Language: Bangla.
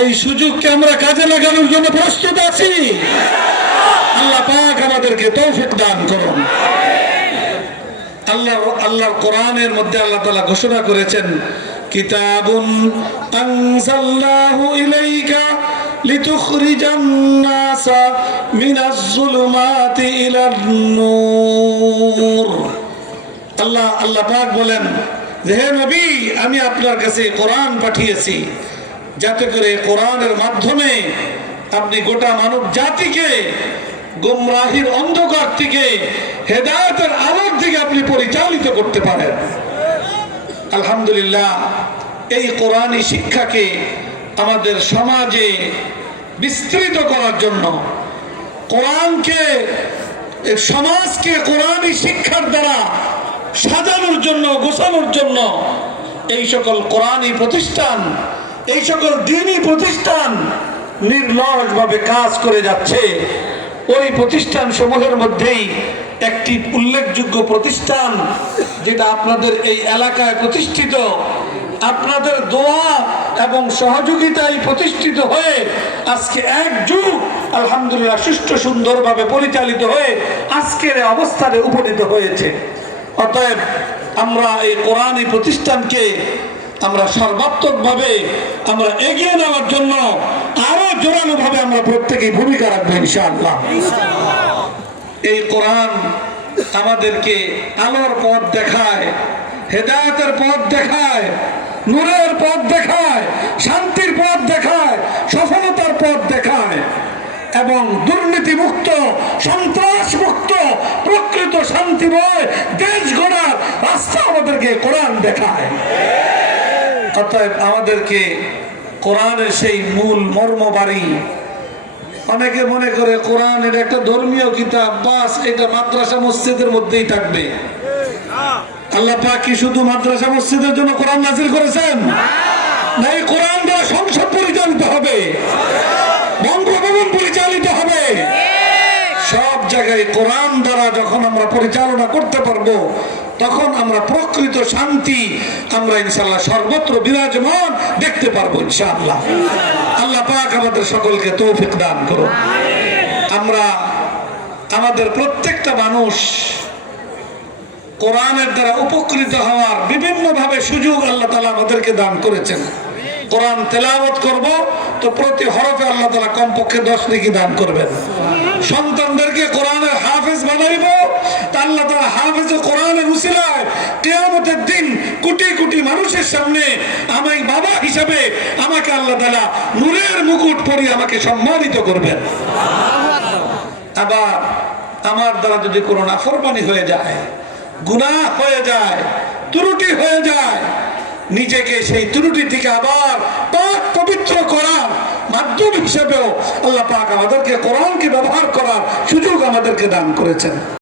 এই সুযোগকে আমরা কাজে লাগানোর জন্য প্রস্তুত আছি। আল্লাহ পাক আমাদেরকে তৌফিক দান করুন। আল্লাহর কোরআনের মধ্যে আল্লাহ তাআলা ঘোষণা করেছেন, কিতাবুন আনজালনাহু ইলাইকা লিতুখরিজান নাসা মিনাজ যুলুমাতি ইলান নূর। আল্লাহ পাক বলেন যে হে নবী, আমি আপনার কাছে কোরআন পাঠিয়েছি যাতে করে কোরআনের মাধ্যমে আপনি গোটা মানব জাতিকে গোমরাহির অন্ধকার থেকে হেদায়েতের আলোর দিকে আপনি পরিচালিত করতে পারেন। আলহামদুলিল্লাহ, এই কোরআনী শিক্ষাকে আমাদের সমাজে বিস্তৃত করার জন্য, কোরআনকে সমাজকে কোরআনী শিক্ষার দ্বারা সাজানোর জন্য, গোছানোর জন্য এই সকল কোরআনী প্রতিষ্ঠান, এই সকল দ্বীনী প্রতিষ্ঠান নির্লজ্জভাবে কাজ করে যাচ্ছে। ওই প্রতিষ্ঠান সমূহের মধ্যেই একটি উল্লেখযোগ্য প্রতিষ্ঠান, যেটা আপনাদের এই এলাকায় প্রতিষ্ঠিত, আপনাদের দোয়া এবং সহযোগিতায় প্রতিষ্ঠিত হয়ে আজকে এক যুগ আলহামদুলিল্লাহ সুষ্ঠু সুন্দরভাবে পরিচালিত হয়ে আজকের অবস্থানে উপনীত হয়েছে। অতএব আমরা এই কোরআনী প্রতিষ্ঠানকে আমরা সর্বাত্মকভাবে আমরা এগিয়ে নেওয়ার জন্য আরো জোরালো ভাবে আমরা প্রত্যেকেই ভূমিকা রাখবো ইনশাআল্লাহ। এই কোরআন আমাদেরকে আলোর পথ দেখায়, হেদায়েতের পথ দেখায়, নূরের পথ দেখায়, শান্তির পথ দেখায়, সফলতার পথ দেখায় এবং দুর্নীতি মুক্ত, সন্ত্রাস মুক্ত, প্রকৃত শান্তিময় দেশ গড়ার রাস্তা আমাদেরকে কোরআন দেখায়। অতএব আমাদেরকে কোরআনের সেই মূল মর্মবাড়ি, অনেকে মনে করে কোরআনের একটা ধর্মীয় কিতাব, বাস এটা মাদ্রাসা মসজিদের মধ্যেই থাকবে। আল্লাহ পাক কি শুধু মাদ্রাসা মসজিদের জন্য কোরআন নাযিল করেছেন? না, এই কোরআন দ্বারা সংসদ পরিচালিত হবে, বঙ্গভবন পরিচালিত হবে, সব জায়গায় কোরআন দ্বারা যখন আমরা পরিচালনা করতে পারবো তখন আমরা প্রকৃত শান্তি আমরা ইনশাআল্লাহ সর্বত্র বিরাজমান দেখতে পারবো ইনশাআল্লাহ। আল্লাহ পাক আমাদের সকলকে তৌফিক দান করুন। আমরা আমাদের প্রত্যেকটা মানুষ কোরআনের দ্বারা উপকৃত হওয়ার বিভিন্ন ভাবে সুযোগ আল্লাহ তাআলা আমাদেরকে দান করেছেন। কোরআন তেলাওয়াত করব তো প্রতি হরফে আল্লাহ তাআলা কমপক্ষে 10 নেকি দান করবেন। সন্তানদেরকে কোরআনের হাফেজ বানাইব তা আল্লাহ তাআলা হাফেজ কোরআনের উসিলায় কিয়ামতের দিন কোটি কোটি মানুষের সামনে আমি বাবা হিসাবে আমাকে আল্লাহ তাআলা নূরের মুকুট পরিয়ে আমাকে সম্মানিত করবেন। আবার আমার দ্বারা যদি কোনো নাফরমানি হয়ে যায়, গুনাহ হয়ে যায়, ত্রুটি হয়ে যায়, নিজেকে সেই ত্রুটি থেকে আবার পাক পবিত্র করার মাধ্যম হিসেবেও আল্লাহ পাক আমাদেরকে কোরআনকে ব্যবহার করার সুযোগ আমাদেরকে দান করেছেন।